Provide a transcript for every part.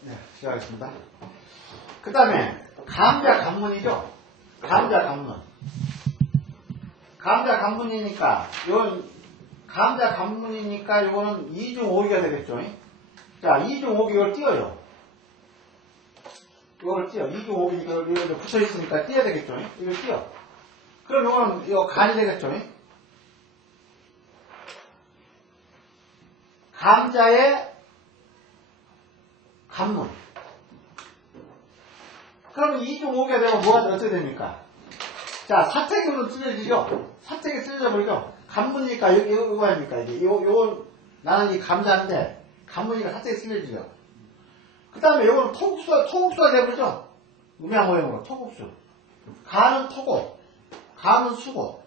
네, 시작하겠습니다. 그 다음에 감자 관문이죠. 감자 관문. 감자 관문이니까 이건 감자 관문이니까 이거는 2중 5기가 되겠죠. 자, 2중 5기 이걸 띄어요. 이걸 띄어. 2중 5기니까 이거 붙여 있으니까 띄어야 되겠죠. 이걸 띄어. 그럼 이거는 이거 간이 되겠죠. 감자의 관문. 그럼 2중 5기가 되면 뭐가 어떻게 됩니까? 자, 사택으로 쓰여지죠? 사택이 쓰여져 버리죠? 관문이니까, 이거 아닙니까? 요건, 나는 이 감자인데, 관문이니까 사택이 쓰여지죠? 그 다음에 요거는 토국수가 되버리죠? 음양 모형으로, 토국수. 가는 토고, 가는 수고.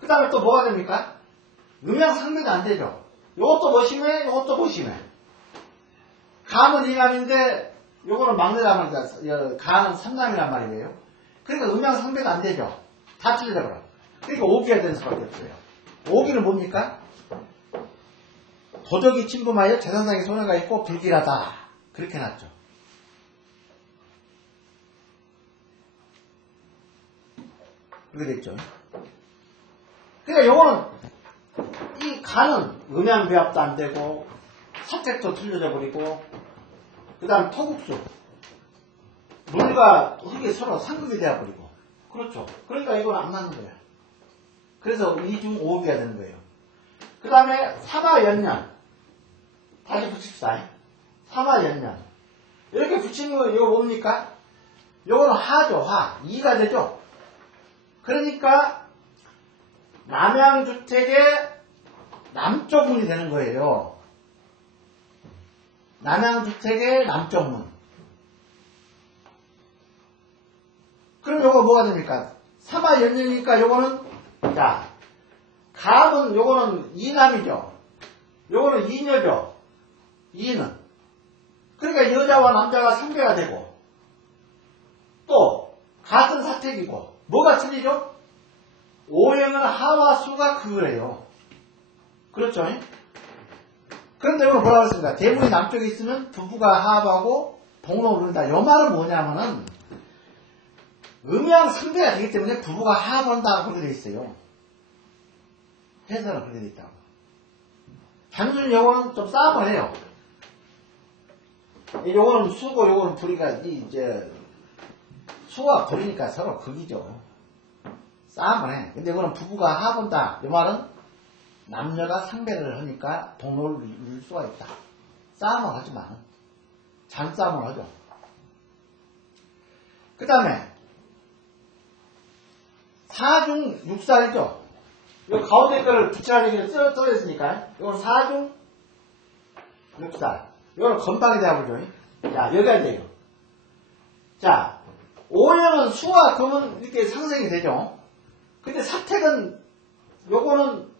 그 다음에 또 뭐가 됩니까? 음양 상대가 안 되죠? 요것도 뭐심해? 요것도 뭐심해? 감은 이감인데, 요거는 막내란 말이야. 가는 삼남이란 말이에요. 그러니까 음양 상대가 안 되죠. 다 틀려버려. 그러니까 5기가 되는 수밖에 없어요. 5기는 뭡니까? 도적이 침범하여 재산상의 손해가 있고 불길하다. 그렇게 놨죠. 그렇게 됐죠. 그러니까 요거는 이 간은 음양 배합도 안 되고 사택도 틀려져 버리고 그 다음 토국수 물과 흙이 서로 상극이 되어버리고 그렇죠. 그러니까 이건 안 맞는 거예요. 그래서 2중 5기가 되는 거예요. 그 다음에 사마연년 다시 붙입시다. 사마연년 이렇게 붙이는 거 이거 뭡니까? 이거는 하죠. 하. 2가 되죠. 그러니까 남양주택의 남쪽 문이 되는 거예요. 남양주택의 남쪽 문. 그럼 요거 뭐가 됩니까? 사마연년이니까 요거는 자 감은 요거는 이남이죠. 요거는 이녀죠. 이는. 그러니까 여자와 남자가 상대가 되고 또 같은 사택이고 뭐가 틀리죠? 오행은 하와 수가 그거예요. 그렇죠? 그런데 이거는 뭐라고 했습니까? 대문이 남쪽에 있으면 부부가 합하고 동록을 이룬다. 이 말은 뭐냐면은 음양 상대가 되기 때문에 부부가 합한다 그렇게 되어 있어요. 해설은 그렇게 되어 있다고. 단순히 요거는 좀 싸움을 해요. 요거는 수고 요거는 불이가 이제 수가 불이니까 서로 극이죠. 싸움을 해. 근데 이거는 부부가 합한다. 이 말은 남녀가 상대를 하니까 동록을 이룰 수가 있다. 싸움을 하지만 잠싸움을 하죠. 그 다음에 4중 6살이죠. 요 가운데 거를 붙이라는 얘기를 써있으니까 이건 4중 6살. 이거는 건방이 되어버리죠. 자, 여기가 돼요. 자, 5년은 수와 금은 이렇게 상생이 되죠. 근데 사택은 요거는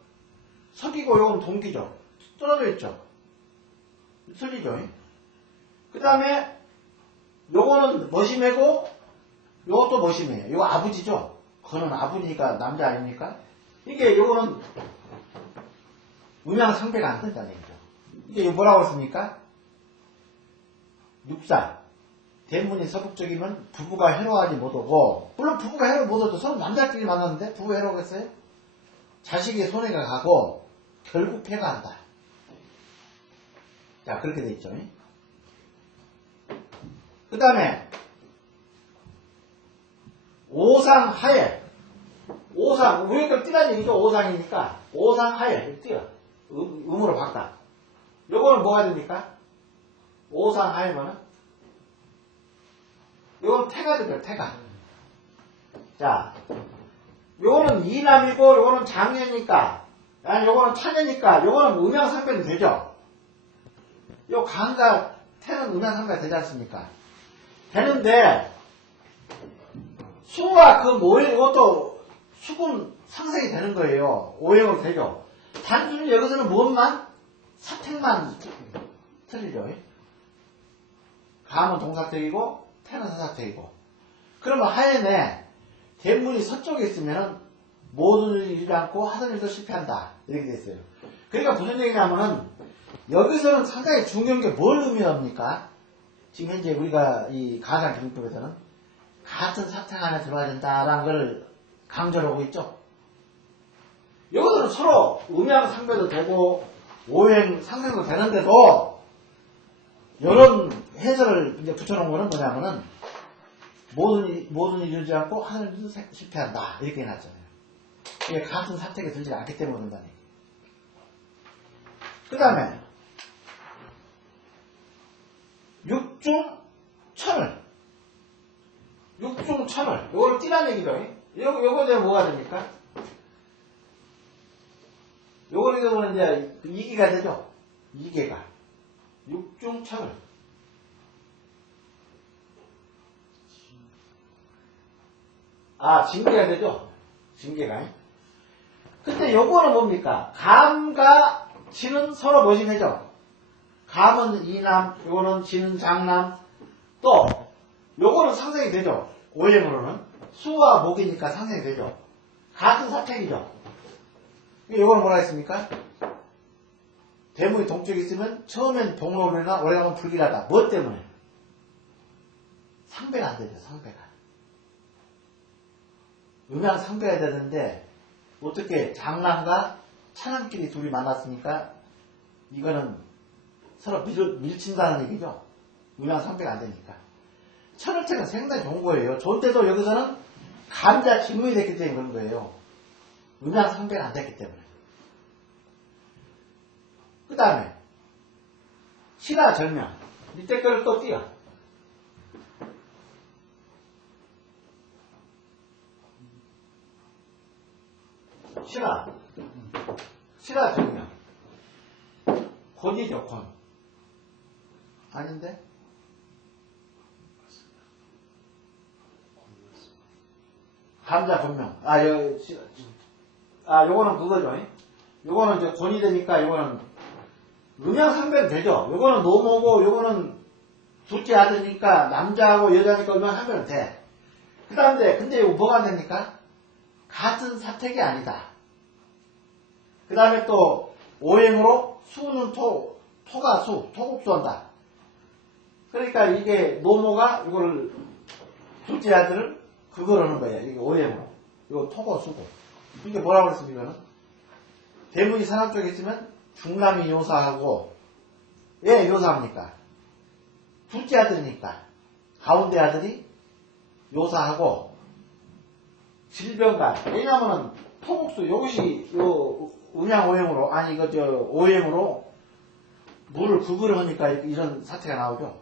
석이고 요거는 동기죠. 떨어져 있죠. 틀리죠. 그 다음에 요거는 머시매고 요것도 머시매예요. 요거 아버지죠. 그거는 아버지가 남자 아닙니까? 이게 요거는 음양 상대가 안 된다는 얘기죠. 이게 뭐라고 했습니까? 6살. 대문이 서북쪽이면 부부가 해로하지 못하고 물론 부부가 해로 못해도 서로 남자끼리 만났는데 부부 해로하겠어요? 자식의 손해가 가고 결국 패가 한다. 자, 그렇게 돼 있죠. 그 다음에 오상하에 오상 위에까지 띄라는 얘기죠. 오상이니까 오상하에 띄어 음으로 바꿔. 요거는 뭐가 됩니까? 오상하에면은 요거는 태가 되죠. 태가. 자, 요거는 이남이고 요거는 장녀니까 아니 요거는 차녀니까 요거는 음양상배는 되죠. 요 간과 태는 음양상배가 되지 않습니까? 되는데 수와 그 모행 이것도 수군 상생이 되는 거예요. 오행으로 되죠. 단순히 여기서는 무엇만? 사택만 틀리죠. 감은 동사택이고 태는 사사택이고. 그러면 하연에 대문이 서쪽에 있으면은 모든 일을 이루지 않고 하던 일도 실패한다. 이렇게 돼 있어요. 그러니까 무슨 얘기냐면은 여기서는 상당히 중요한 게 뭘 의미합니까? 지금 현재 우리가 이 가상 기능법에서는 같은 사택 안에 들어와야 된다라는 걸 강조를 하고 있죠. 여기서는 서로 음양 상배도 되고 오행 상생도 되는데도 이런 해설을 이제 붙여놓은 거는 뭐냐면은 모든 일을 이루지 않고 하는 일도 실패한다. 이렇게 해놨잖아요. 이게 같은 사택에 들지 않기 때문에 그런다는 얘기. 그 다음에 육중천을 요거를 띠란 얘기죠. 요거 되면 뭐가 됩니까? 요거를 되면 이제 이기가 되죠. 이계가 육중천을 징계가 되죠. 징계가. 근데 요거는 뭡니까? 감과 진은 서로 모진해죠. 감은 이남, 요거는 진은 장남. 또 요거는 상생이 되죠. 오행으로는 수와 목이니까 상생이 되죠. 같은 사택이죠. 요거는 뭐라 했습니까? 대문이 동쪽에 있으면 처음엔 동로로나 오래가면 불길하다. 뭐 때문에? 상배가 안 되죠. 상배가. 음양 상배가 되는데 어떻게 장남과 차남끼리 둘이 만났으니까 이거는 서로 밀친다는 얘기죠. 음양 상배가 안 되니까. 천을택은 상당히 좋은 거예요. 좋은데도 여기서는 감자 기문이 됐기 때문에 그런 거예요. 음양 상배가 안 됐기 때문에. 그 다음에 신화 절명. 밑에 거를 또 띄워. 신화 절명. 권이죠, 권. 아닌데? 감자 권명. 요거는 그거죠. 요거는 이제 권이 되니까 요거는 음양상배는 되죠. 요거는 노모고 요거는 둘째 아들이니까 남자하고 여자니까 음양상배는 돼. 그 다음에 근데 이거 뭐가 안 됩니까? 같은 사택이 아니다. 그 다음에 또 오행으로 수는 토가 토국수한다. 그러니까 이게 노모가 이거를 둘째 아들을 그걸 하는 거예요. 이게 오행으로. 이거 토고 수고. 이게 뭐라고 그랬습니까? 이거는? 대문이 산업 쪽에 있으면 중남이 요사하고 왜 요사합니까? 둘째 아들이니까 가운데 아들이 요사하고 질병가. 왜냐면은 토국수 이것이 요 음양오행으로 오행으로 물을 극을 하니까 이런 사태가 나오죠.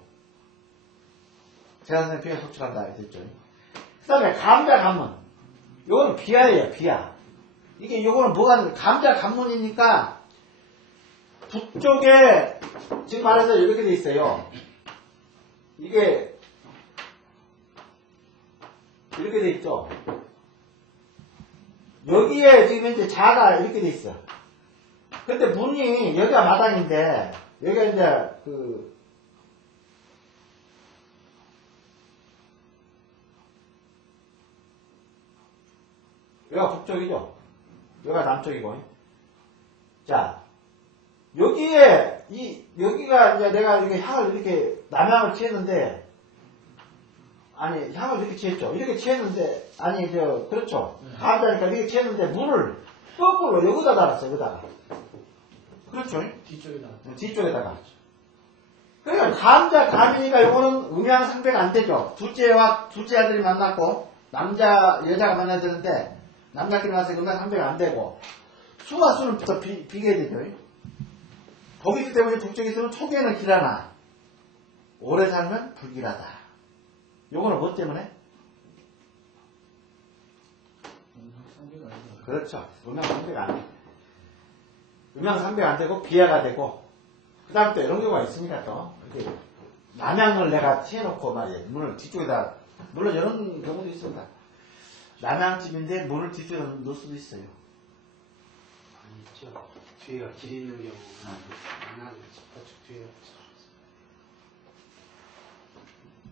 제가 선생님 비하 속출한다 했죠. 그 다음에 감자 간문. 요거는 비하예요. 비하. 이게 요거는 뭐가 감자 간문이니까 북쪽에 지금 말해서 이렇게 돼 있어요. 이게 이렇게 돼 있죠. 여기에 지금 이제 자가 이렇게 돼 있어. 근데 문이 여기가 마당인데 여기가 이제 여기가 북쪽이죠. 여기가 남쪽이고. 자, 여기에 여기가 이제 내가 이렇게 향을 이렇게 남향을 취했는데 향을 이렇게 취했죠. 이렇게 취했는데 그렇죠. 감자니까 이렇게 취했는데 물을 거꾸로 여기다 달았어요. 여기다가. 그렇죠. 뒤쪽에다가. 그러니까 감자 감이니까 요거는 음양상배가 안 되죠. 둘째 아들이 만났고 여자가 만나야 되는데 남자끼리 만나서 음양상배가 안 되고 수와 수는 더 비게 되죠. 거기기 때문에 북쪽에 있으면 초기에는 길하나 오래 살면 불길하다. 요거는 뭐 때문에? 그렇죠. 음양상배가 안 돼. 음양상배가 안 되고 비하가 되고 그 다음 또 이런 경우가 있습니다. 또 이렇게 남향을 내가 취해놓고 말이에요. 문을 뒤쪽에다 물론 이런 경우도 있습니다. 남향집인데 문을 뒤쪽에 넣을 수도 있어요. 있죠. 뒤에가 길 있는 경우 남향 집 뒤에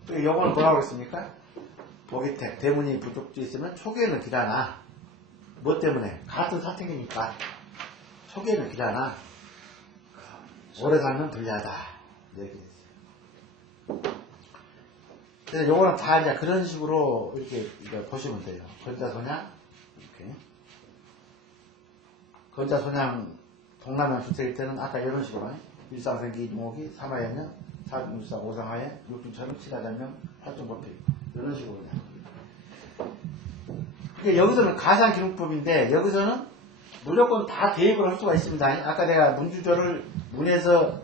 요거는 뭐라고 했습니까? 보기택, 대문이 부족지 있으면 초기에는 기라나. 뭐 때문에? 같은 사택이니까. 초기에는 기라나. 오래 살면 불리하다. 얘기했어요. 그래서 요거는 다 이제 그런 식으로 이렇게 보시면 돼요. 건자소냥, 이렇게. 건자소냥, 동남양 주택일 때는 아까 이런 식으로, 일상생기, 이목이, 삼하연년, 사중유사, 오상하에, 육중처럼 칠하자면, 활동법칙. 이런 식으로. 그게 여기서는 가상기록법인데, 여기서는 무조건 다 대입을 할 수가 있습니다. 아까 내가 문주조를 문에서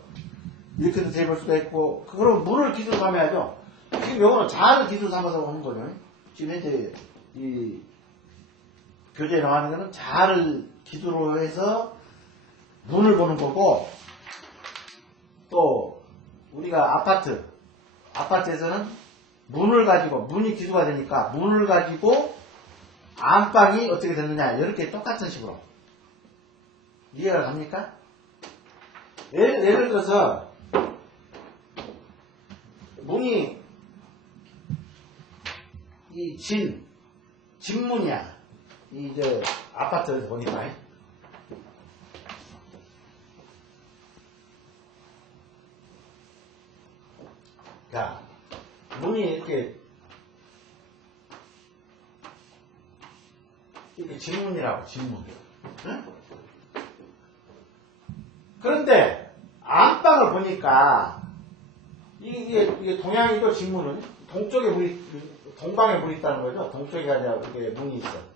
이렇게도 대입할 수가 있고, 그럼 문을 기준으로 삼아야죠. 지금 요거는 자를 기준으로 삼아서 하는 거죠. 지금 현재 이 교재에 나가는 거는 자를 기준으로 해서 문을 보는 거고, 또 우리가 아파트에서는 문을 가지고, 문이 기수가 되니까 문을 가지고 안방이 어떻게 됐느냐, 이렇게 똑같은 식으로 이해가 갑니까? 예를 들어서 문이 이 진문이야. 이제 아파트에서 보니까. 자, 문이 이렇게 진문이라고, 진문. 응? 그런데 안방을 보니까 이게 동양이도 진문은 동쪽에 동방에 문이 있다는 거죠. 동쪽에 가자 이렇게 문이 있어.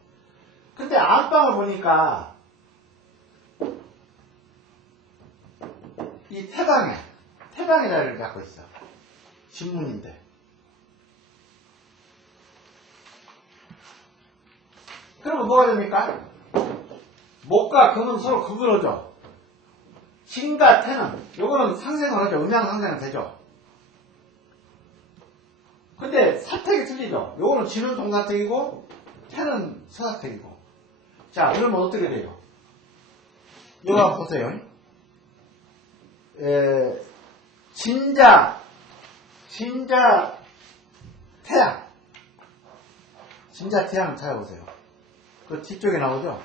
근데 안방을 보니까 이 태방의 자리를 갖고 있어. 진문인데. 그러면 뭐가 됩니까? 목과 금은 서로 구분하죠. 진과 태는, 요거는 상생을 하죠. 음양상생은 되죠. 근데 사택이 틀리죠. 요거는 진은 동사택이고, 태는 서사택이고. 자, 그러면 어떻게 돼요? 요거 한번 보세요. 진자 태양. 진자 태양 찾아보세요. 그 뒤쪽에 나오죠?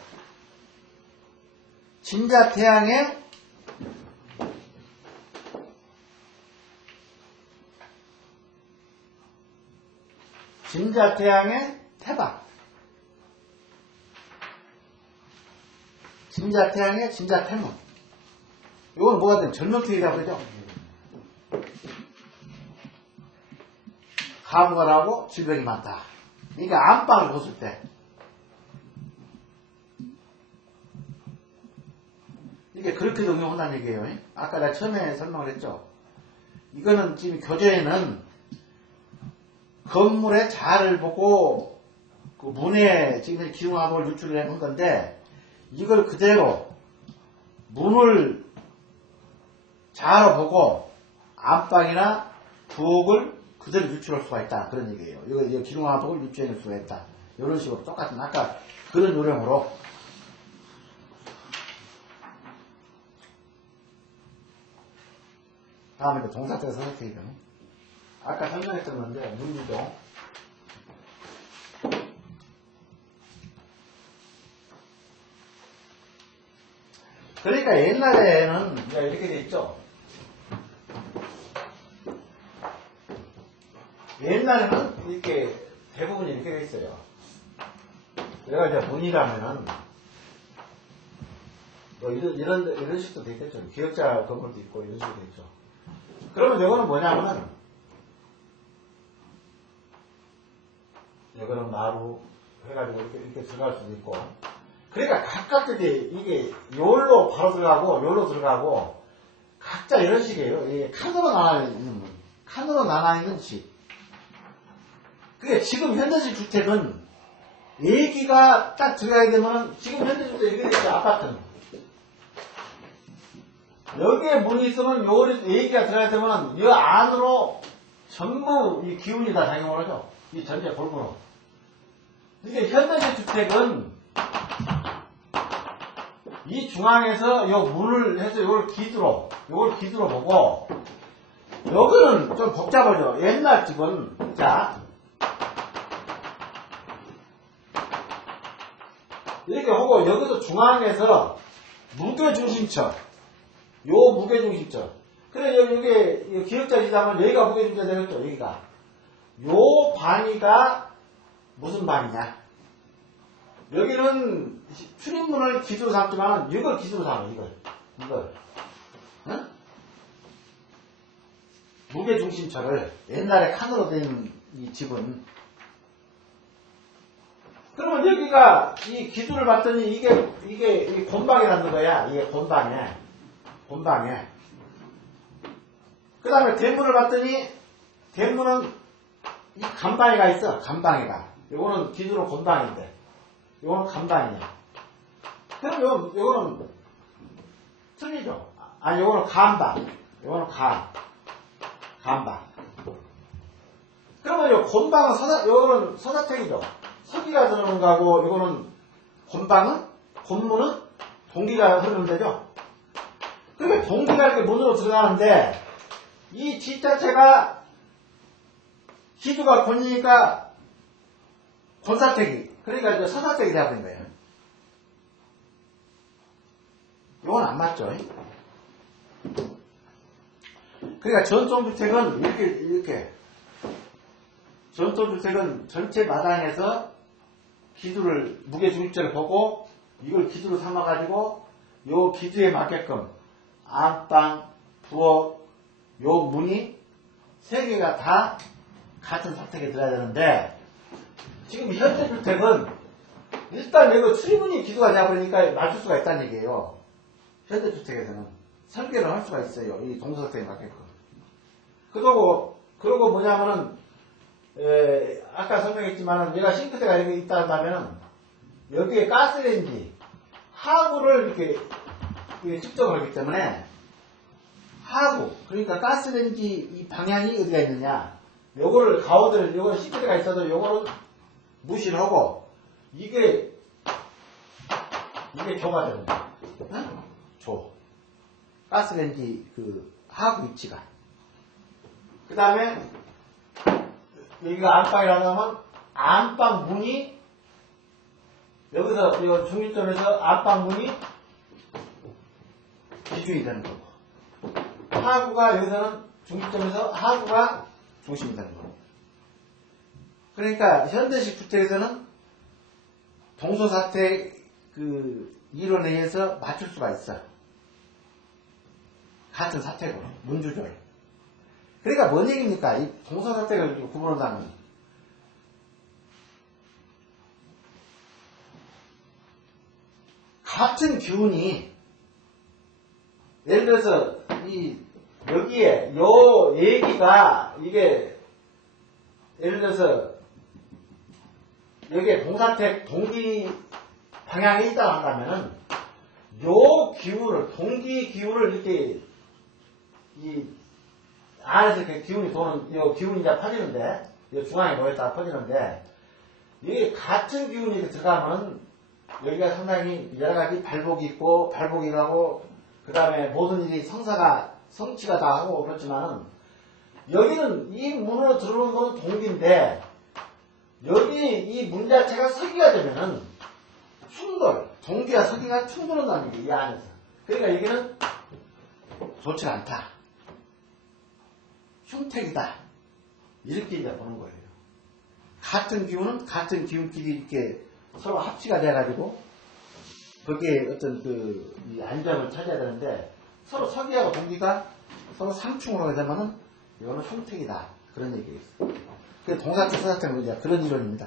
진자 태양의 태방. 진자 태양의 진자 태문. 이건 뭐가 되면 전명택이라고 그러죠? 가무가라고 질병이 많다. 그러니까 안방을 보실 때 이게 그렇게도 응용한다는 얘기예요. 아까 내가 처음에 설명을 했죠. 이거는 지금 교재에는 건물의 자를 보고 그 문에 지금 기둥화법을 유출을 한 건데, 이걸 그대로 문을 자로 보고 안방이나 부엌을 그대로 유출할 수가 있다. 그런 얘기예요. 이거 기둥화법을 유출해낼 수가 있다. 이런 식으로 똑같은 아까 그런 요령으로. 다음에 동사태가 선택이거든요. 아까 설명했던 건데, 문주조. 그러니까 옛날에는 이렇게 돼 있죠. 옛날에는 이렇게 대부분 이렇게 돼 있어요. 내가 이제 문이라면은 뭐 이런 식도 돼 있겠죠. 기역자 건물도 있고 이런 식으로 돼 있죠. 그러면 이거는 뭐냐면은, 이거는 마루 해가지고 이렇게 들어갈 수도 있고. 그러니까 각각들이 이게 요로 바로 들어가고 요로 들어가고 각자 이런 식이에요. 이게 칸으로 나눠 있는 집. 그게 지금 현대식 주택은 얘기가 딱 들어가야 되면, 지금 현대 주택 이렇게 되죠. 아파트는 여기에 문이 있으면 요 얘기가 들어가야 되면 이 안으로 전부 이 기운이 다 작용을 하죠. 이 전체 골고루. 이게 현대식 주택은 이 중앙에서 요 문을 해서 요걸 기두로 보고, 여기는 좀 복잡하죠. 옛날 집은, 자, 이렇게 하고, 여기도 중앙에서 무게중심처, 요 무게중심처. 그래, 여기 기역자 지자면 여기가 무게중심처 되겠죠, 여기가. 요 방위가 무슨 방이냐? 여기는 출입문을 기준으로 삼지만, 이걸 기준으로 삼아, 이걸. 응? 무게중심처를 옛날에 칸으로 된 이 집은 그러면 여기가 이 기준을 봤더니 이게 곤방이라는 거야. 이게 곤방에 그 다음에 대문을 봤더니 대문은 이 간방이가 있어. 간방이가 요거는 기준으로 곤방인데 요거는 간방이야. 그럼 요거는 틀리죠. 아니 요거는 간방, 요거는 간방. 그러면 요 곤방은 요거는 서사택이죠. 서기가 들어오는 거하고 요거는 곤문은 동기가 흐르는 데죠. 그러니까 동기가 이렇게 문으로 들어가는데 이 집 자체가 기두가 곤이니까 곤사택이 그러니까 이제 서사택이 되어버린 거예요. 요건 안 맞죠. 그러니까 전통주택은 이렇게 전통주택은 전체 마당에서 기두를 무게중심점을 보고 이걸 기두로 삼아가지고 요 기두에 맞게끔 안방, 부엌, 요 문이 세 개가 다 같은 사택에 들어야 되는데 지금 현대주택은 일단 여기 출입문이 기두가 잡으니까 맞출 수가 있다는 얘기예요. 현대주택에서는 설계를 할 수가 있어요. 이 동서사택에 맞게끔. 그러고 뭐냐면은 아까 설명했지만은 얘가 싱크대가 여기 있다 하면은 여기에 가스레인지 하구를 이렇게 직접 걸기 때문에 하구 그러니까 가스레인지 이 방향이 어디가 있느냐 요거를 가운데를 요거는 싱크대가 있어도 요거는 무시를 하고 이게 조가 되는 거야. 응? 조 가스레인지 그 하구 위치가 그 다음에 여기가 안방이라고 하면 안방 문이 여기서 이 중립점에서 안방 문이 기준이 되는 거고 하구가 여기서는 중립점에서 하구가 중심이 되는 거고 그러니까 현대식 주택에서는 동서사택 그 이론에 의해서 맞출 수가 있어. 같은 사택으로 문주조를. 그러니까 뭔 얘기입니까? 이 동서사택을 구분한다는 같은 기운이 예를 들어서 여기에 요 얘기가 이게 예를 들어서 여기에 동사택 동기 방향이 있다고 한다면은 요 기운을 동기 기운을 이렇게 이 안에서 이렇게 기운이 도는 요 기운이 이제 퍼지는데 요 중앙에 모였다가 퍼지는데 이게 같은 기운이 이렇게 들어가면 여기가 상당히 여러 가지 발복이 있고 발복이라고 그 다음에 모든 일이 성취가 다 하고 그렇지만은 여기는 이 문으로 들어오는 건 동기인데 여기 이 문 자체가 서기가 되면은 충돌 동기와 서기가 충돌한다는 게 이 안에서 그러니까 여기는 좋지가 않다. 흉택이다. 이렇게 이제 보는 거예요. 같은 기운은 같은 기운끼리 이렇게 서로 합치가 돼가지고 거기에 어떤 이 안정을 찾아야 되는데 서로 서기하고 동기가 서로 상충으로 되면은 이거는 흉택이다. 그런 얘기가 있어요. 그래서 동사택 서사택은 이제 그런 이론입니다.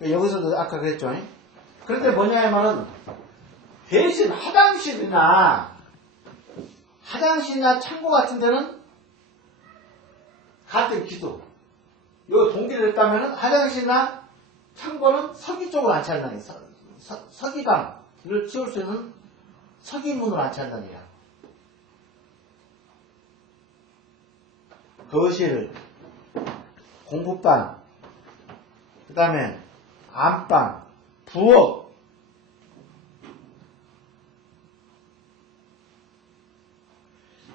여기서도 아까 그랬죠. 그런데 뭐냐 하면은 대신 화장실이나 창고 같은 데는 같은 기도. 요 동기를 했다면은 화장실이나 창고는 서기 쪽으로 안치한다는 거예요. 서기방을 치울 수 있는 서기문으로 안치한다는 거예요. 거실, 공부방, 그 다음에 안방, 부엌,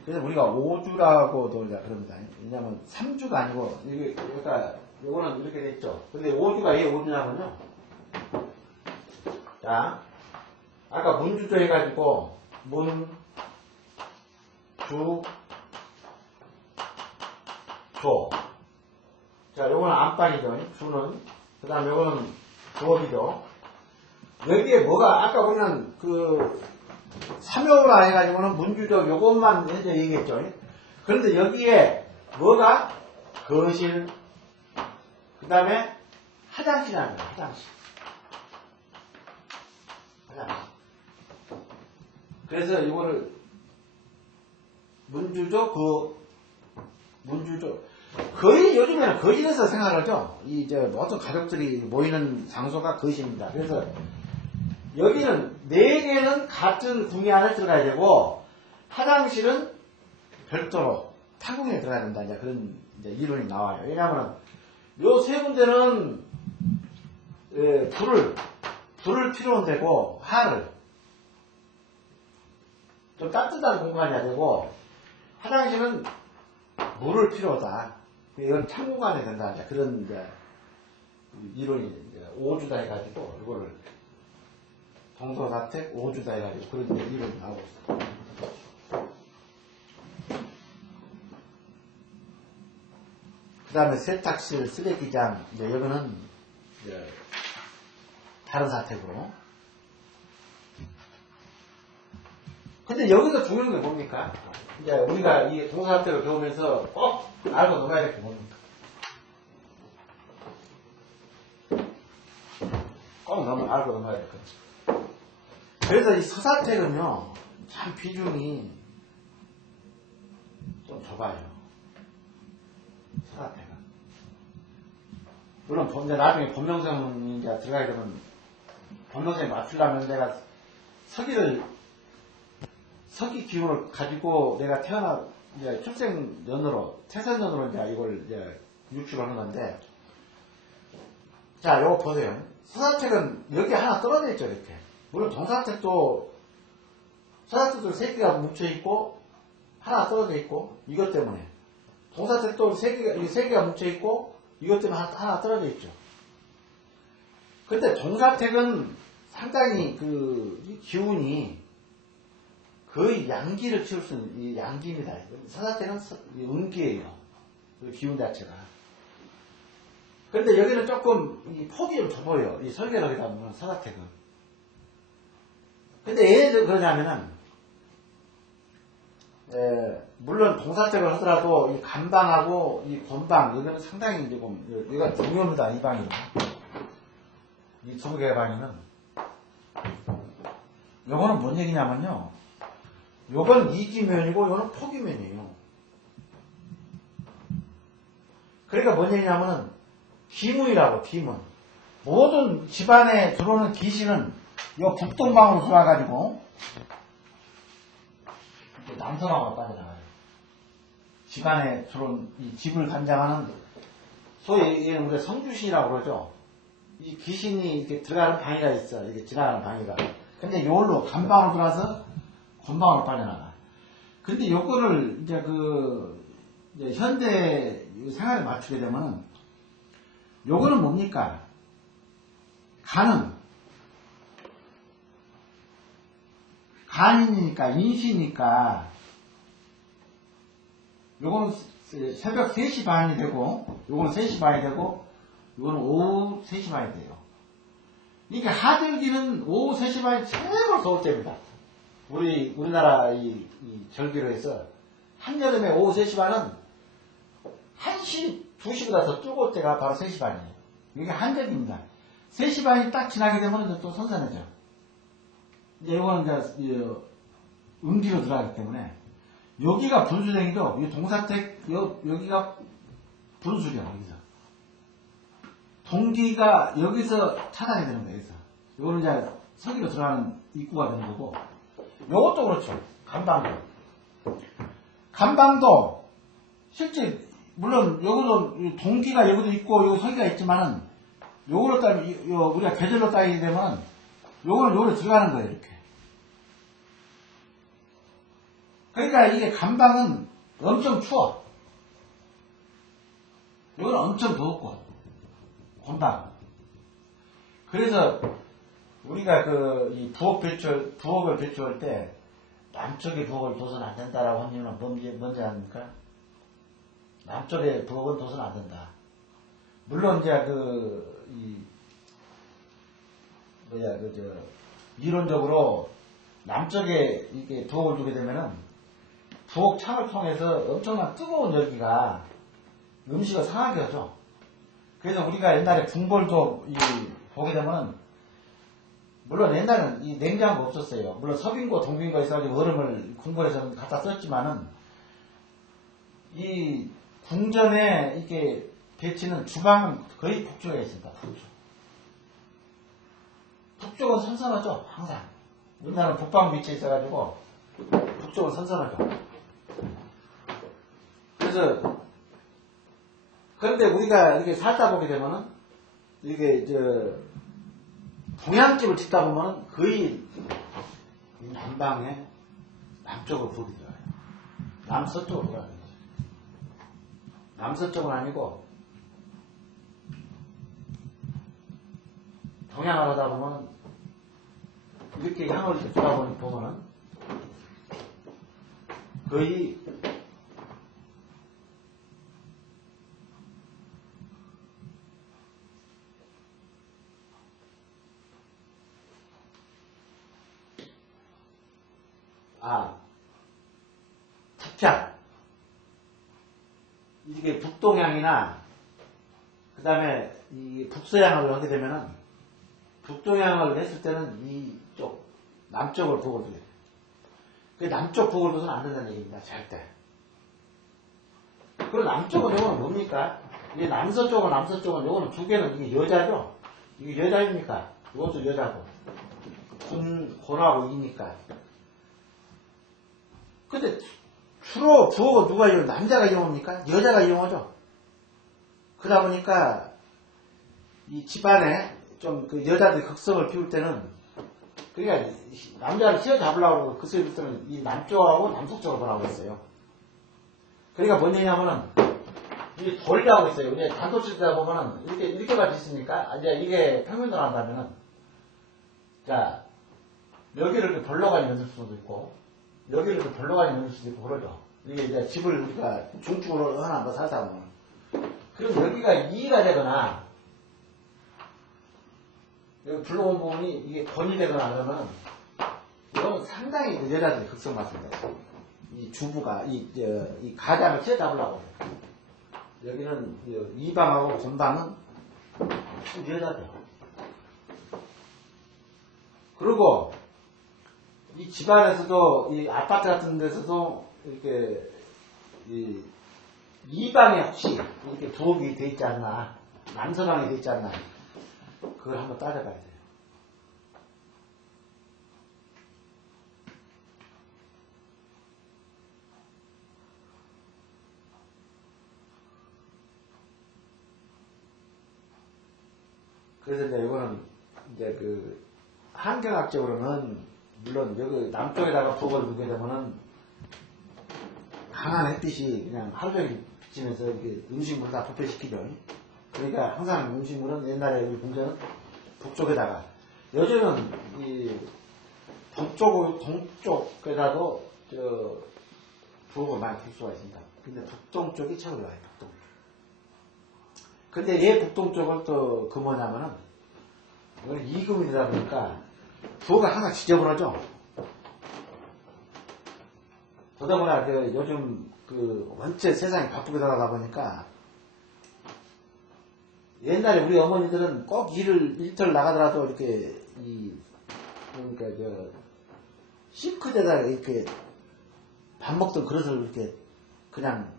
그래서 우리가 5주라고도 이제 그럽니다. 왜냐면 3주가 아니고, 그러니까 요거는 이렇게 돼 있죠. 근데 5주가 왜 5주냐면요. 자, 아까 문주조 해가지고, 문, 주, 조. 자, 요거는 안방이죠. 주는. 그 다음에 요거는 주업이죠. 여기에 뭐가, 아까 우리는 삼요라 해가지고는 문주조 요것만 현재 얘기했죠. 그런데 여기에 뭐가? 거실, 그 다음에 화장실이라는 거예요. 화장실. 그래서 이거를 문주조, 문주조. 거의 요즘에는 거실에서 생활하죠. 어떤 가족들이 모이는 장소가 거실입니다. 그래서 여기는 4개는 같은 구미 안에 들어가야 되고, 화장실은 별도로 타공에 들어가야 된다. 이제 그런 이론이 나와요. 왜냐하면 요 세 군데는 불을 필요로 되고, 화를 좀 따뜻한 공간이어야 되고, 화장실은 물을 필요하다. 이건 창공간에 된다. 그런 이론이 5주다 해가지고, 이거를 동서사택 5주다 해가지고 그런 이론이 나오고 있어요. 그 다음에 세탁실, 쓰레기장, 여기는 다른 사택으로. 근데 여기서 중요한 게 뭡니까? 이제 우리가 이 동서사택을 배우면서 꼭 알고 넘어야 될 게 뭡니까? 꼭 알고 넘어야 될 거. 그래서 이 서사택은요, 참 비중이 좀 좁아요. 서사택은. 물론, 나중에 본명성이 이제 들어가게 되면, 본명성에 맞추려면 내가 서기 기운을 가지고 내가 이제 출생년으로, 태생년으로 이제 이걸 이제 유출하는 건데, 자, 요거 보세요. 서사택은 여기 하나 떨어져 있죠, 이렇게. 물론 동사택도, 서사택도 3개가 뭉쳐있고, 하나 떨어져 있고, 이것 때문에. 동사택도 3개가 뭉쳐있고, 이것 때문에 하나 떨어져 있죠. 근데 동사택은 상당히 이 기운이 거의 양기를 키울 수 있는 이 양기입니다. 서사택은 음기예요. 그 기운 자체가. 그런데 여기는 조금 폭이 좀 좁아요. 이 설계를 하게 되면 서사택은. 근데 왜 그러냐면은, 물론 동사택을 하더라도 이 간방하고 이 권방, 여기는 상당히 조금, 여기가 중요합니다. 이 방이. 이 2개의 방이는. 요거는 뭔 얘기냐면요. 요건 이기면이고, 요거는 포기면이에요. 그러니까 뭔 얘기냐면은, 기문이라고, 기문. 모든 집안에 들어오는 귀신은 요 북동방으로 들어와가지고, 남서방으로 빠져나가요. 집안에 들어온 이 집을 관장하는, 소위 우리가 성주신이라고 그러죠. 이 귀신이 이렇게 들어가는 방이가 있어. 이렇게 지나가는 방이가. 근데 요걸로 간방으로 들어와서 건방으로 빠져나가. 근데 요거를 이제 이제 현대 생활에 맞추게 되면은, 요거는 뭡니까? 간이니까, 인시니까, 요거는 새벽 3시 반이 되고, 요거는 3시 반이 되고, 요거는 오후 3시 반이 돼요. 그러니까 하절기는 오후 3시 반이 최고 더울 때입니다. 우리나라 이 절기로 해서, 한여름에 오후 3시 반은 1시, 2시보다 더 뜨거울 때가 바로 3시 반이에요. 이게 한절기입니다. 3시 반이 딱 지나게 되면 또 선선해져. 이제 이거는 이제 음기로 들어가기 때문에, 여기가 분수생이죠. 이 동사택, 여기가 분수죠, 여기서. 동기가 여기서 차단이 되는 거예요, 여기서. 이거는 이제 서기로 들어가는 입구가 되는 거고, 요것도 그렇죠. 간방도, 실제, 물론, 여기도, 동기가 여기도 있고, 여기 서기가 있지만은, 요거로 우리가 계절로 따지게 되면, 요거로 들어가는 거예요, 이렇게. 그러니까 이게 감방은 엄청 추워. 이건 엄청 덥고, 건방. 그래서 우리가 이 부엌을 배출할 때 남쪽에 부엌을 둬서는 안 된다라고 한 이유는 뭔지 아닙니까? 남쪽에 부엌은 둬서는 안 된다. 물론 이제 이론적으로 남쪽에 이렇게 부엌을 두게 되면은 부엌 창을 통해서 엄청난 뜨거운 열기가 음식을 상하게 하죠. 그래서 우리가 옛날에 궁궐도 보게 되면은, 물론 옛날에는 이 냉장고 없었어요. 물론 서빙고 동빙고 있어가지고 얼음을 궁궐에서는 갖다 썼지만은, 이 궁전에 이렇게 배치는 주방은 거의 북쪽에 있습니다. 북쪽은 선선하죠. 항상. 우리나라는 북방 위치에 있어가지고 북쪽은 선선하죠. 그래서 그런데 우리가 이렇게 살다 보게 되면은 이게 동양집을 짓다 보면은 거의 남방에 남쪽으로 부르게 돼요. 남서쪽으로 가야 돼요. 남서쪽은 아니고 동양을 하다 보면은 이렇게 향을 이렇게 돌아보면은 거의 북향, 이게 북동향이나 그 다음에 이 북서향을 하게 되면은 북동향을 했을 때는 이쪽 남쪽을 부엌을 두게 돼요. 그 남쪽 부엌을 둬서는 안 된다는 얘기입니다. 절대. 그리고 남쪽은 요거는 뭡니까? 이게 남서쪽은 요거는 두 개는 이게 여자죠? 이게 여자입니까? 이것도 여자고. 곤하고 이니까. 근데 주로 부엌은 누가 이용? 남자가 이용합니까? 여자가 이용하죠. 그러다 보니까 이 집안에 좀 여자들이 극성을 피울 때는, 그러니까 남자를 휘어잡으려고 그 소리 때는 이 남쪽하고 남서쪽으로 변하고 있어요. 그러니까 뭔 얘기냐면은 이 돌이라고 있어요. 우리 단도 치다 보면은 이렇게까지 있으니까 이제 이게 평면도로 한다면은, 자 여기를 이렇게 벌러가니 만들 수도 있고 여기를 이렇게 벌러가니 만들 수도 있고 그러죠. 이게 이제 집을 우리가 중축으로 하나 더 살다 보면, 그럼 여기가 2가 되거나 여기 불러온 부분이 이게 권이 되거나 그러면 이건 상당히 여자들이 극성 맞습니다. 이 주부가 이 가장을 휘어잡으려고 해요. 여기는 이방하고 건방은 여자들. 그리고 이 집안에서도 이 아파트 같은 데서도 이렇게 이방에 혹시 이렇게 부엌이 돼 있지 않나, 남서방이 돼 있지 않나, 그걸 한번 따져봐야 돼요. 그래서 이제 이거는 이제 환경학적으로는 물론 여기 남쪽에다가 부엌을 두게 되면은 강한 햇빛이 그냥 하루 종일 비치면서 이렇게 음식물을 다 부패시키죠. 그러니까 항상 음식물은 옛날에 우리 궁전은 북쪽에다가, 요즘은 이 동쪽에다도 부엌을 많이 둘 수가 있습니다. 근데 북동쪽이 최고 좋아요. 북동. 근데 얘 북동쪽은 또 뭐냐면은 이건 이금이 되다 보니까 부엌이 항상 지저분하죠. 보다 보나 요즘 원체 세상이 바쁘게 돌아가다 보니까, 옛날에 우리 어머니들은 꼭 일터를 나가더라도 이렇게 그러니까 싱크대에다가 이렇게 밥 먹던 그릇을 이렇게 그냥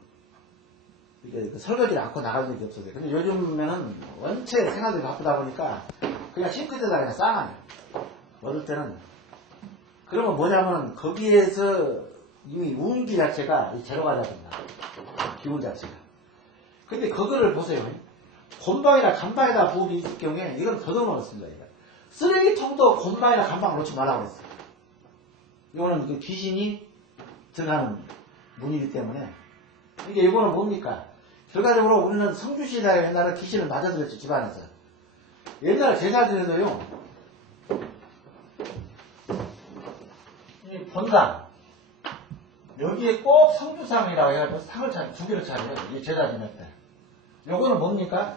설거지를 않고 나갈 일이 없었어요. 근데 요즘에는 원체 생활들이 바쁘다 보니까 그냥 싱크대에다가 그냥 싸놔요. 어떨 때는. 그러면 뭐냐면 거기에서 이미 운기 자체가 제로가 됩니다. 기운 자체가. 근데 그거를 보세요. 곤방이나 간방에다 부엌이 있을 경우에 이건 더더없습니다. 쓰레기통도 곤방이나 간방을 놓지 말라고 했어요. 이거는 귀신이 들어가는 문이기 때문에 이게 이거는 뭡니까? 결과적으로 우리는 성주시대에 옛날에 귀신을 맞아들였죠. 집안에서. 옛날에 제자들에도요. 이 본당 여기에 꼭 성주상이라고 해가지고 상을 두 개를 차려요. 이 제자 지낼 때. 요거는 뭡니까?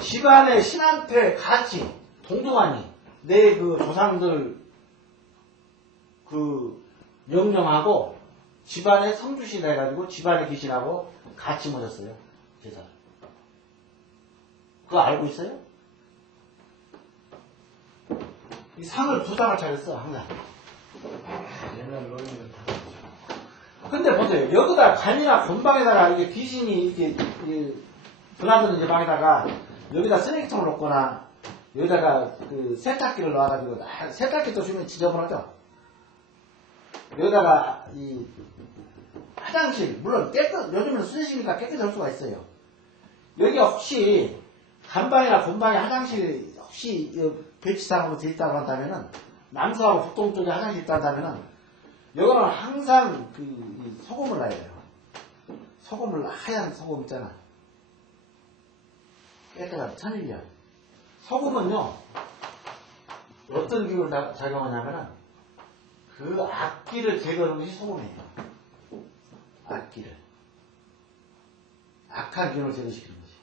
집안의 신한테 같이 동동하니 내 그 조상들 그 명령하고 집안에 성주시대 해가지고 집안의 귀신하고 같이 모셨어요. 제사. 그거 알고 있어요? 이 상을 두 상을 차렸어 항상. 옛날 노인들 다. 근데 보세요. 여기다 간이나 곤방에다가 이게 귀신이 이렇게 드나드는 이제 방에다가 여기다 쓰레기통을 놓거나 여기다가 그 세탁기를 놔가지고 세탁기도 주면 지저분하죠. 여기다가 이 화장실 물론 요즘은 수제식이니까 깨끗할 수가 있어요. 여기가 혹시 간방이나 곤방에 화장실이 혹시 배치상으로 되어 있다고 한다면은 남서하고 북동 쪽에 화장실이 있다고 한다면은 여기는 항상 그 소금을 놔야 돼요. 소금을 하얀 소금 있잖아. 깨끗한 천일이야. 소금은요 어떤 기운을 작용하냐면은 그 악기를 제거하는 것이 소금이에요. 악기를 악한 기운을 제거시키는 것이.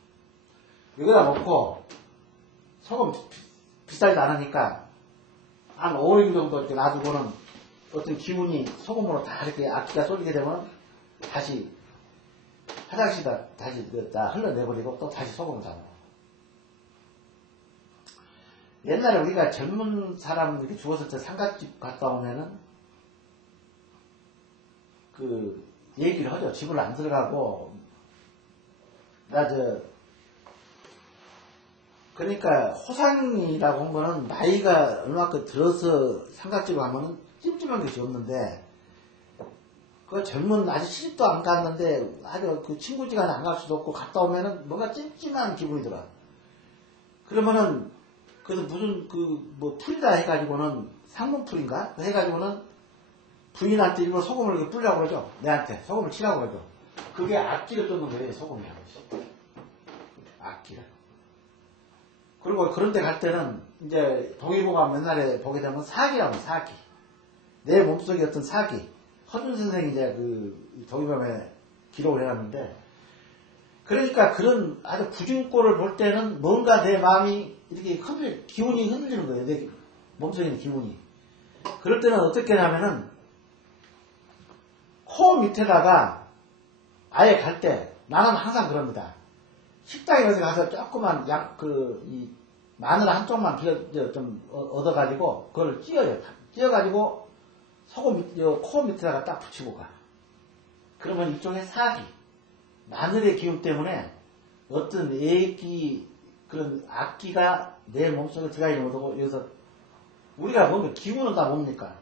여기다 놓고 소금 비싸지도 않으니까 한 5일 정도 이렇게 놔두고는 어떤 기운이 소금으로 다 이렇게 악기가 쏠리게 되면 다시 화장실에다 다시 다 흘러내버리고 또 다시 소금을 담아. 옛날에 우리가 젊은 사람 이렇게 죽었을 때 상갓집 갔다 오면은 그 얘기를 하죠. 집을 안 들어가고 그러니까 호상이라고 한 거는 나이가 얼마큼 들어서 상갓집을 가면은 찜찜한 것이 없는데 그 젊은 아직 시집도 안 갔는데 아주 그 친구지간에 안 갈 수도 없고 갔다 오면은 뭔가 찜찜한 기분이 들어. 그러면은 그래서 무슨 뭐 풀이다 해가지고는 상문풀인가 해가지고는 부인한테 일부러 소금을 이렇게 뿌리라고 그러죠. 내한테 소금을 치라고 그러죠. 그게 악기를 쫓는 거예요. 소금이 한 것이. 악기를. 그리고 그런 데 갈 때는 이제 동의보감 옛날에 보게 되면 사기라고 해요. 사기. 내 몸속에 어떤 사기. 허준 선생이 이제 그 동의보감에 기록을 해놨는데 그러니까 그런 아주 부진꼴을 볼 때는 뭔가 내 마음이 이렇게 기운이 흔들리는 거예요. 내 몸속에 있는 기운이. 그럴 때는 어떻게 하냐면은 코 밑에다가 아예 갈 때 나는 항상 그럽니다. 식당에 가서 조그만 이 마늘 한쪽만 좀 얻어가지고 그걸 찧어요. 찧어가지고 소금 코 밑에다가 딱 붙이고 가. 그러면 이쪽에 사기, 마늘의 기운 때문에 어떤 애기 그런 악기가 내 몸속에 들어가지 못하고 여기서 우리가 뭔가 기운은 다 뭡니까?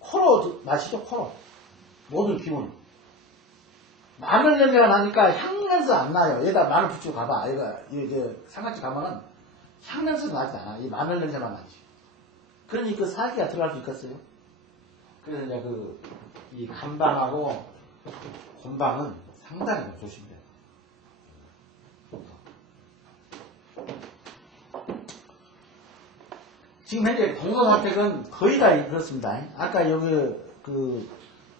코로 마시죠. 코로. 모든 기운. 마늘 냄새가 나니까 향냄새 안 나요. 얘다 마늘 붙이고 가봐. 얘가 이제 상갓집 가면은 향냄새도 나지 않아. 이 마늘 냄새만 나지. 그러니 그 사기가 들어갈 수 있겠어요. 그래서 이제 이 간방하고 곤방은 상당히 조심해요. 지금 현재 동서사택은 거의 다 그렇습니다. 아까 여기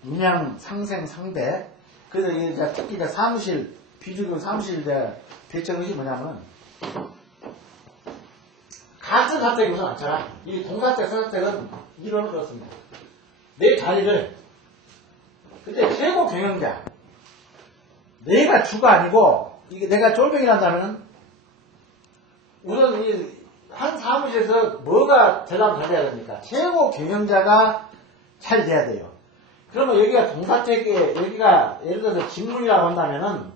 음양 상생 상대 그래서 이제 특히 이제 사무실 비주류 사무실 이제 배치하는 것이 뭐냐면 같은 사택이 우선 많잖아. 이 동사택 서사택은 이론은 그렇습니다. 내 자리를 그때 최고 경영자 내가 주가 아니고 이게 내가 쫄병이란다면은 우선 한 사무실에서 뭐가 대담 잘 돼야 됩니까? 최고 경영자가 잘 돼야 돼요. 그러면 여기가 동사택에 여기가 예를 들어서 진문이라고 한다면은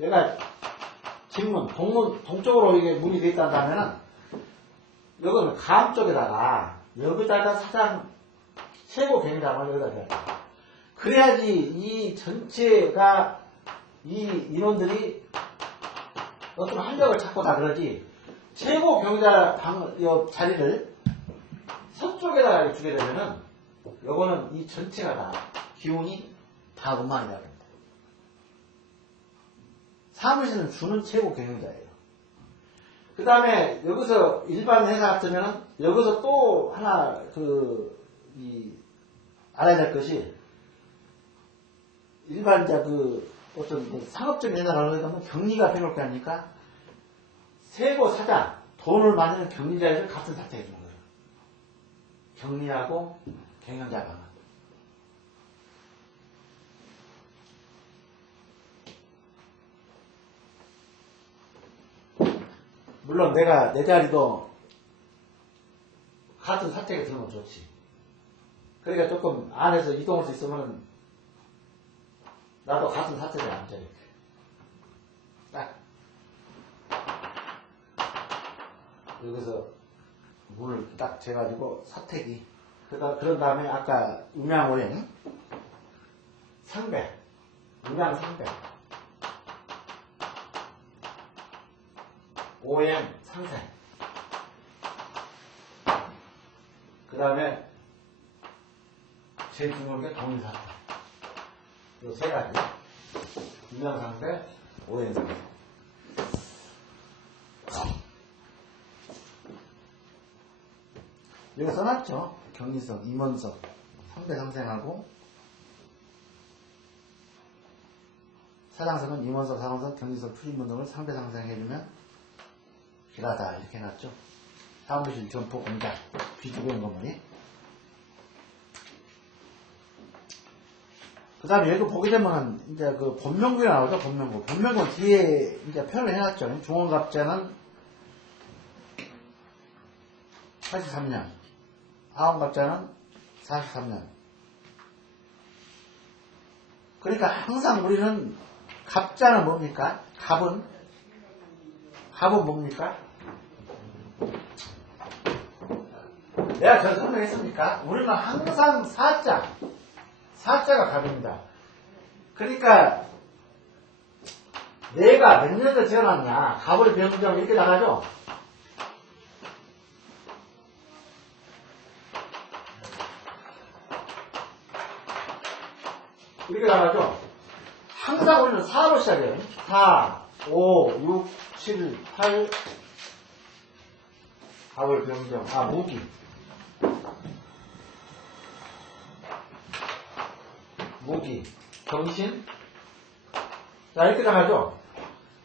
여기가 진문 동쪽으로 이게 문이 되어 있다면은 여기는 감 쪽에다가 여기다가 사장 최고 경영자를 여기다 대요. 그래야지 이 전체가 이 인원들이 어떤 한적을 찾고 다 그러지. 최고 경영자 자리를 서쪽에다가 주게 되면은 요거는 이 전체가 다 기운이 다 그만이라고 합니다. 사무실은 주는 최고 경영자예요. 그 다음에 여기서 일반 회사 같으면 여기서 또 하나 알아야 될 것이 일반 어떤 상업적인 회사라고 하면 경리가 필요할 거 아닙니까? 세고 사장 돈을 만드는 경리자를 같은 사태에 주는 거예요. 경리하고 경영자 방안. 물론 내가 내 자리도 같은 사택에 들면 좋지. 그러니까 조금 안에서 이동할 수 있으면 나도 같은 사택에 앉아 이렇게. 딱 여기서 문을 딱 재가지고 사택이 그런 다음에 아까 음양오행 상배 음양상배 오행 상생 그 다음에 제일 중요한 게 동일사태 이 세 가지 음양상배 오행상배 여기 써놨죠. 경리석, 임원석, 상배상생하고 사장석은 임원석, 사원석, 경리석, 출입문 등을 상배상생해주면 길하다 이렇게 해놨죠. 사무실, 점포, 공장, 비주변 건물이. 그 다음에 여기 보게 되면 이제 그 본명구가 나오죠. 본명구. 본명구 뒤에 이제 표현을 해놨죠. 중원갑자는 83년, 하원갑자는 43년. 그러니까 항상 우리는 갑자는 뭡니까? 갑은 뭡니까? 내가 저 설명했습니까? 우리는 항상 사자가 갑입니다. 그러니까 내가 몇 년을 지어놨냐 갑을 병정 이렇게 나가죠. 이렇게 나가죠. 항상 우리는 4로 시작해요. 4, 5, 6, 7, 8 갑을 병정 무기 경신 자 이렇게 나가죠.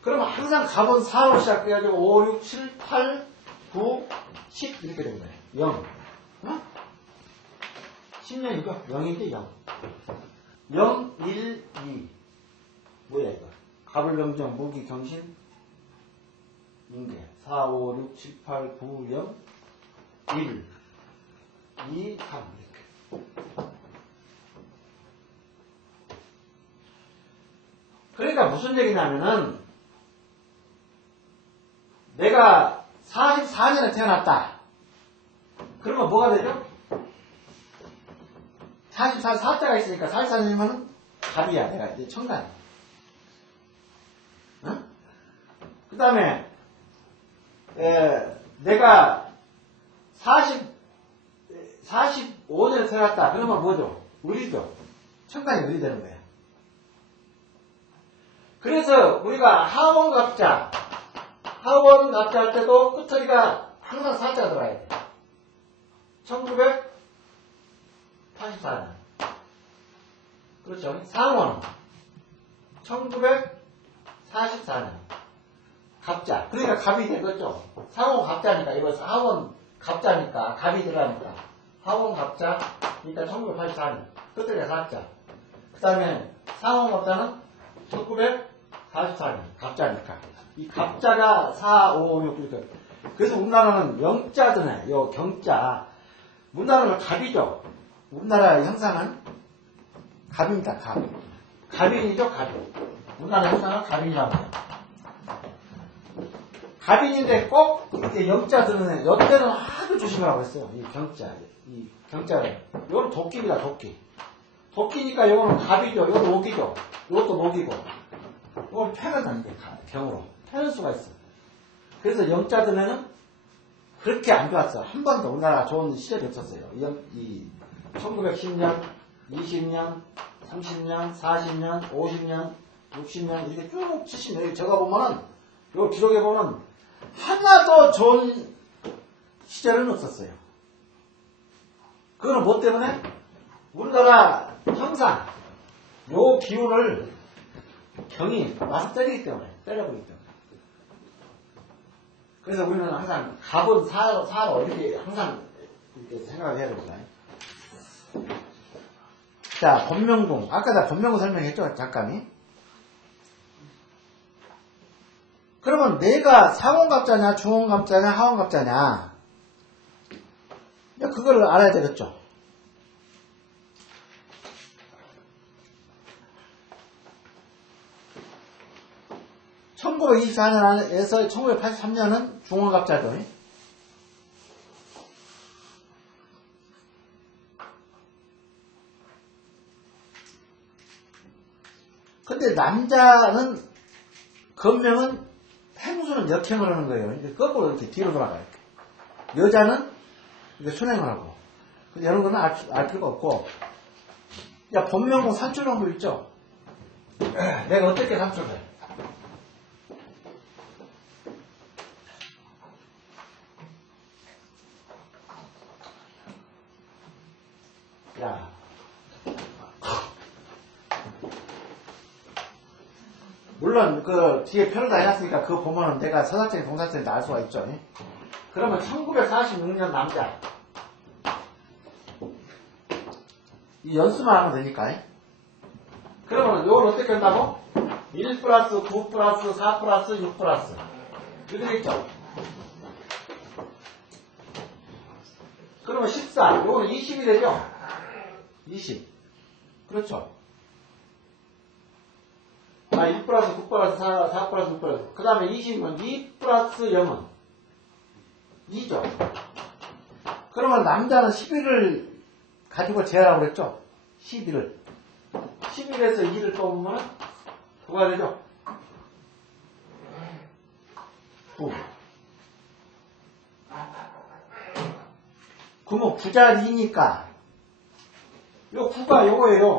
그러면 항상 갑은 4로 시작해가지고 5, 6, 7, 8, 9, 10 이렇게 되는 거예요. 0 어? 10년이죠. 0인데 0 0, 1, 2 뭐야 이거 갑을 병정 무기 경신 인계 4, 5, 6, 7, 8, 9, 0 1, 2, 3 이렇게. 그러니까 무슨 얘기냐면은 내가 44년에 태어났다. 그러면 뭐가 되죠? 44자가 있으니까 44년이면은 갑이야. 내가 이제 청간. 어? 그 다음에 내가 45년에 태어났다. 그러면 뭐죠? 을이죠. 청간이 을이 되는 거야. 그래서 우리가 하원갑자 할 때도 끝처리가 항상 4자가 들어가야 돼. 1984년. 그렇죠. 상원 1944년. 갑자. 그러니까 갑이 된 거죠. 상원 갑자니까 이거 하원 갑자니까 갑이 들어가니까 하원 갑자 일단 1984년. 끝처리가 4자. 그 다음에 상원 갑자는 1944년. 갑자니까. 이 갑자가 4, 5, 6 이렇게. 그래서 우리나라는 영자드네. 요 경자. 우리나라는 갑이죠. 우리나라의 형상은 갑입니다. 갑. 갑인이죠. 갑. 우리나라 형상은 갑인이라고 해요. 갑인인데 꼭 이렇게 영자 드는 애. 여태는 아주 조심하라고 했어요. 이 경자. 이 경자를. 이건 도끼입니다. 도끼. 도끼니까 이거는 갑이죠. 이것도 목이죠. 이것도 목이고. 이걸 패는다는 게 경으로. 패는 수가 있어. 그래서 영자 드는 애는 그렇게 안 좋았어. 한 번도 우리나라 좋은 시절이 없었어요. 이 1910년, 20년, 30년, 40년, 50년, 60년, 이렇게 쭉 70년 적어보면은, 요 기록해보면, 하나도 좋은 시절은 없었어요. 그거는 뭐 때문에? 우리나라 항상 요 기운을 경이 와서 때리기 때문에, 때려보기 때문에. 그래서 우리는 항상 갑은 사로 이렇게 항상 이렇게 생각을 해야 됩니다. 자, 법명궁. 아까 다 법명궁 설명했죠? 잠깐이. 그러면 내가 상원갑자냐, 중원갑자냐, 하원갑자냐. 그걸 알아야 되겠죠. (1924년에서) 1983년은 중원갑자죠. 근데 남자는 건명은 행수는 역행을 하는 거예요. 이제 거꾸로 이렇게 뒤로 돌아가요. 여자는 이제 순행을 하고. 이런 거는 알 필요가 없고. 야, 본명공 산출한 거 있죠? 내가 어떻게 산출해? 야. 물론 그 뒤에 표를 다 해놨으니까 그거 보면은 내가 서사적인 동사적인 알 수가 있죠. 그러면 1946년 남자 이 연수만 하면 되니까. 그러면 이걸 어떻게 한다고? 1 플러스 9 플러스 4 플러스 6 플러스 이렇게 되겠죠. 그러면 14 이거는 20이 되죠. 20 그렇죠. 1 플러스 9 플러스 4 플러스 6 플러스 그 다음에 20은 2 플러스 0은 2죠. 그러면 남자는 11을 가지고 재하라고 그랬죠. 11을 11에서 2를 뽑으면 9가 되죠. 9 그러면 9자리니까 요 9가 요거예요.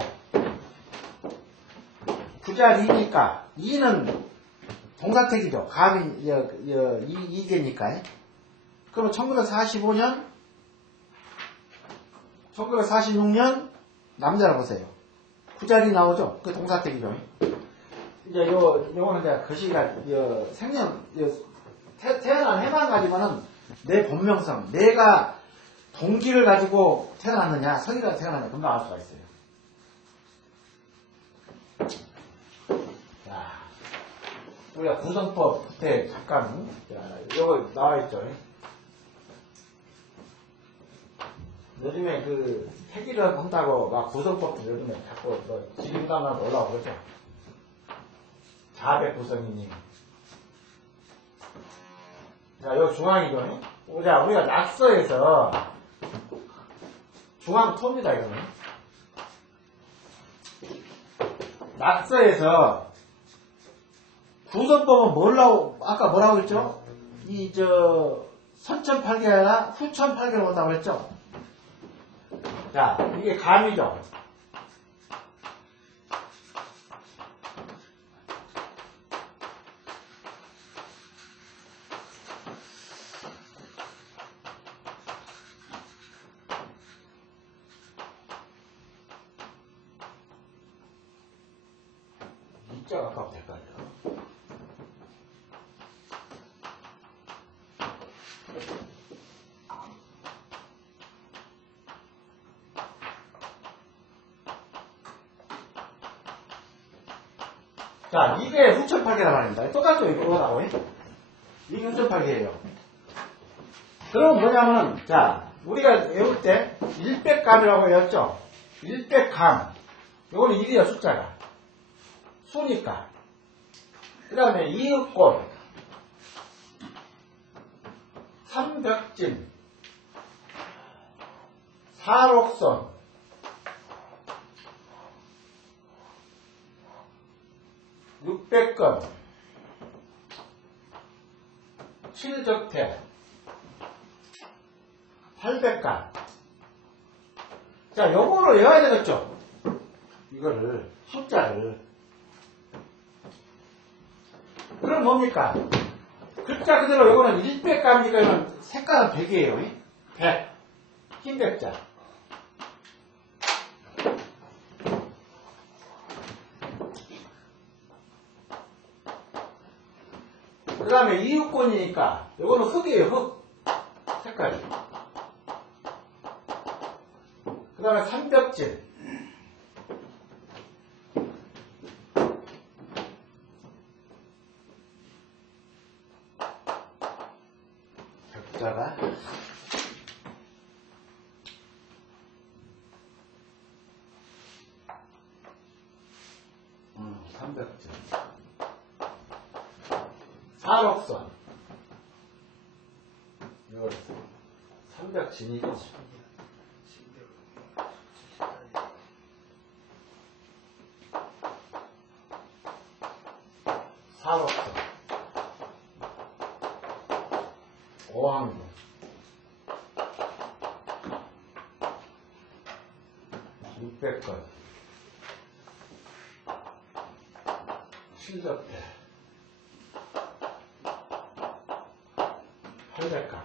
9자리니까 2는 동사택이죠. 감이 2개니까. 그럼 1945년 1946년 남자라고 보세요. 9자리 나오죠. 그 동사택이죠. 이제 요거는 이제 거시가 생년 태어난 해만 가지고는 내 본명성 내가 동기를 가지고 태어났느냐 성의가 태어났느냐 금방 알 수가 있어요. 자, 우리가 구성법 때 잠깐 요거 나와있죠. 요즘에 그 태기를 한다고 막 구성법도 요즘에 자꾸 지림단으로 올라오고 그러죠. 자백 구성이니. 자, 요 중앙이죠. 우리가 낙서에서 중앙토입니다, 이거는. 낙서에서 구성법은 아까 뭐라고 했죠? 선천팔계가 아니라 후천팔계로 온다고 했죠? 자, 이게 감이죠? 이자가 아까 될까요? 자, 이게 후천팔계란 말입니다. 똑같죠, 이거하고. 이게 후천팔계예요. 그럼 뭐냐면, 자, 우리가 외울 때, 일백감이라고 외웠죠? 일백감. 요거는 1이야, 숫자가. 수니까. 그 다음에 이윽골, 삼벽진, 사록선, 육백건, 칠적태, 팔백간. 자, 요거로 외워야 되겠죠? 이거를 숫자를 그럼 뭡니까? 글자 그대로 이거는 100감이니까 이건 색깔은 100이에요. 100 흰백자 그 다음에 이육권이니까 이거는 흑이에요. 흑 색깔이 그 다음에 삼벽질 벽자가 삼벽질 사록선 이걸 삼벽진이겠지. 사록선 오항도 육백건 칠적대 800간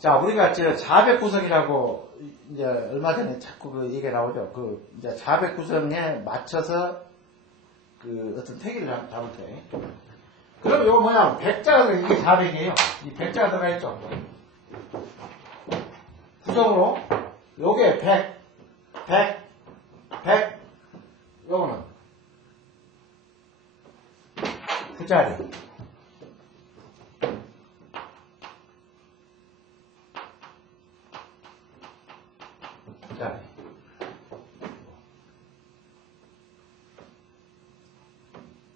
자 우리가 이제 자백구성이라고 이제 얼마 전에 자꾸 그 얘기가 나오죠. 그 이제 자백구성에 맞춰서 그 어떤 태기를 잡을 때 그럼 이거 뭐냐 백자가 이게 400이에요. 이 백자가 들어가 있죠. 구성으로 요게 100 요거는 9자리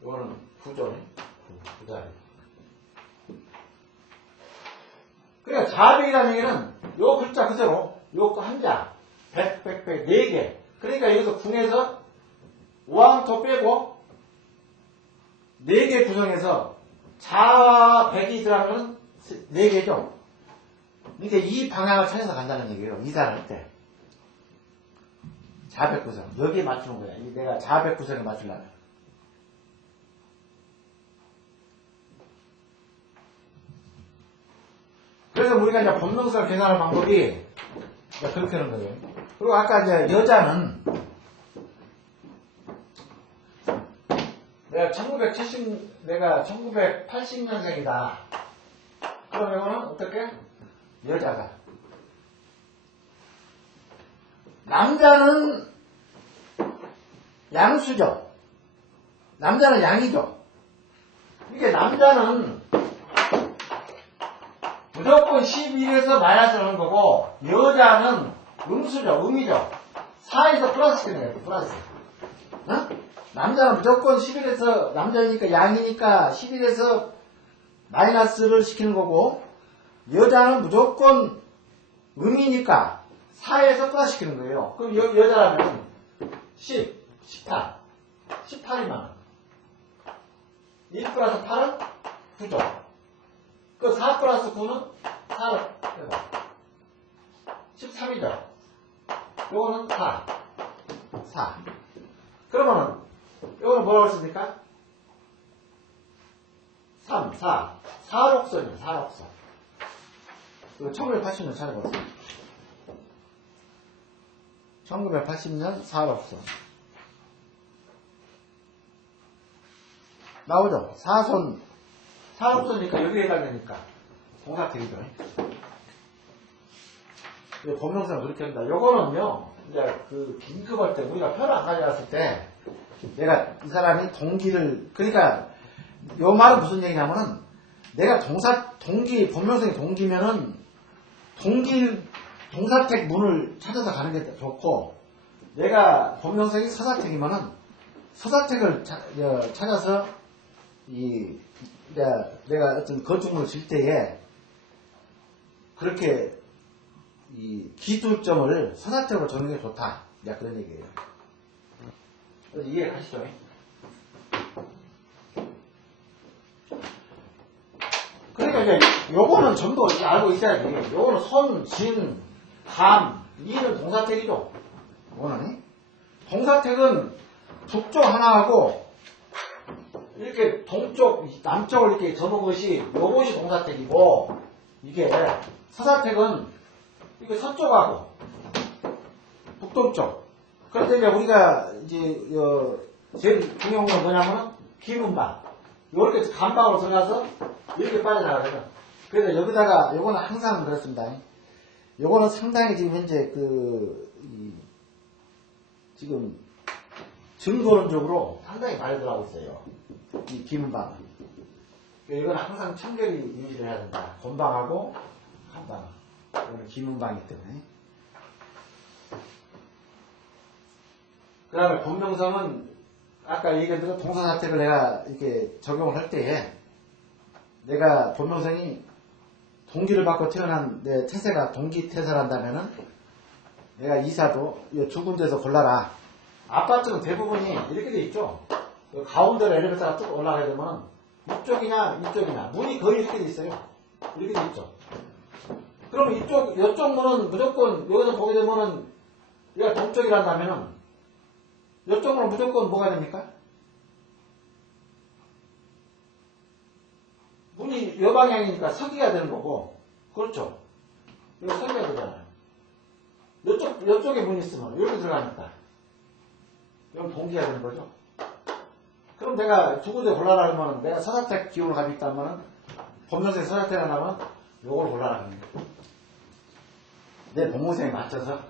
요거는 9조 9자리 그러니까 자백이라는 얘기는 요 글자 그대로 요 한자 100 4개 그러니까 여기서 군에서 우왕토 빼고 4개 구성해서 자백이 들어가면 4개죠. 그러니까 이 방향을 찾아서 간다는 얘기예요. 이사를 할 때 자백구성 여기에 맞추는 거야. 내가 자백구성에 맞추려면 그래서 우리가 이제 본명사 계산하는 방법이 그렇게 하는 거예요. 그리고 아까 이제 여자는 내가 1980년생이다. 그러면은 어떻게? 여자가. 남자는 양수죠. 남자는 양이죠. 이게 남자는 무조건 11에서 마이너스 하는 거고 여자는 음수죠. 음이죠. 4에서 플러스 시키는 거예요. 플러스. 어? 남자는 무조건 11에서 남자니까 양이니까 11에서 마이너스를 시키는 거고 여자는 무조건 음이니까 4에서 플러스 시키는 거예요. 그럼 여자라면 10, 18, 18이면 1 플러스 8은 9죠. 그 4 플러스 9는 4를 해봐. 13이죠. 요거는 4. 그러면은, 요거는 뭐라고 했습니까? 3, 4. 4록선이에요, 4록선. 이거 1980년 찾아봤어요. 1980년 4록선. 나오죠? 4록선이니까 여기에 해당되니까. 동사태기죠. 법명상 그렇게 한다. 요거는요, 이제 그 긴급할 때, 우리가 표를 안 가져갔을 때, 내가 이 사람이 동기를, 그러니까, 요 말은 무슨 얘기냐면은, 내가 법명성이 동기면은, 동사택 문을 찾아서 가는 게 좋고, 내가 법명성이 서사택이면은, 서사택을 찾아서, 내가 어떤 건축물을 질 때에, 그렇게, 이 기술점을 서사택으로 적는 게 좋다. 그런 얘기예요. 이해가시죠? 그러니까 이제 요거는 전부 알고 있어야지. 요거는 손, 진, 감, 이는 동사택이죠. 요거는 동사택은 북쪽 하나하고 이렇게 동쪽, 남쪽을 이렇게 저는 것이 요것이 동사택이고 이게 서사택은 이게 서쪽하고 북동쪽. 그럴 때 이제 우리가 이제 제일 중요한 건 뭐냐면은 기문방. 이렇게 간방으로 들어가서 이렇게 빠져나가거든. 그래서 여기다가 요거는 항상 그렇습니다. 요거는 상당히 지금 현재 지금 증거론적으로 상당히 많이 들어가고 있어요. 이 기문방은. 이건 항상 청결히 유지를 해야 된다. 건방하고 간방. 이거는 기문방이기 때문에. 그 다음에 본명성은 아까 얘기한 대로 동사사택을 내가 이렇게 적용을 할 때에 내가 본명성이 동기를 받고 태어난 내 태세가 동기태세란다면은 내가 이사도 이 두 군데서 골라라. 아파트는 대부분이 이렇게 돼 있죠. 가운데로 엘리베이터가 쭉 올라가게 되면은 이쪽이냐 이쪽이냐 문이 거의 이렇게 돼 있어요. 이렇게 돼 있죠. 그럼 이쪽 문은 무조건 여기서 보게 되면은 얘가 동쪽이란다면은 이쪽으로 무조건 뭐가 됩니까? 문이 여 방향이니까 서기가 되는 거고, 그렇죠? 여기 서기가 되잖아요. 이쪽에 문이 있으면 여기 들어가니까 이건 동기가 되는 거죠. 그럼 내가 두 군데 골라라 하면 내가 서사택 기운을 가지고 있다면 본명생 서사택을 하면 요걸 골라라 하는 거예요. 내 본명생에 맞춰서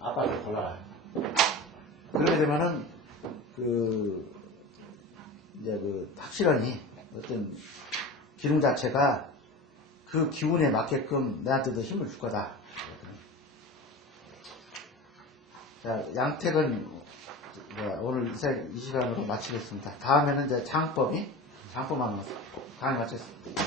아빠를 골라라. 그러게 되면은 이제 확실하니 어떤 기능 자체가 그 기운에 맞게끔 내한테도 힘을 줄 거다. 자, 양택은 오늘 이 시간으로 마치겠습니다. 다음에는 이제 장법만 강의 마쳤습니다.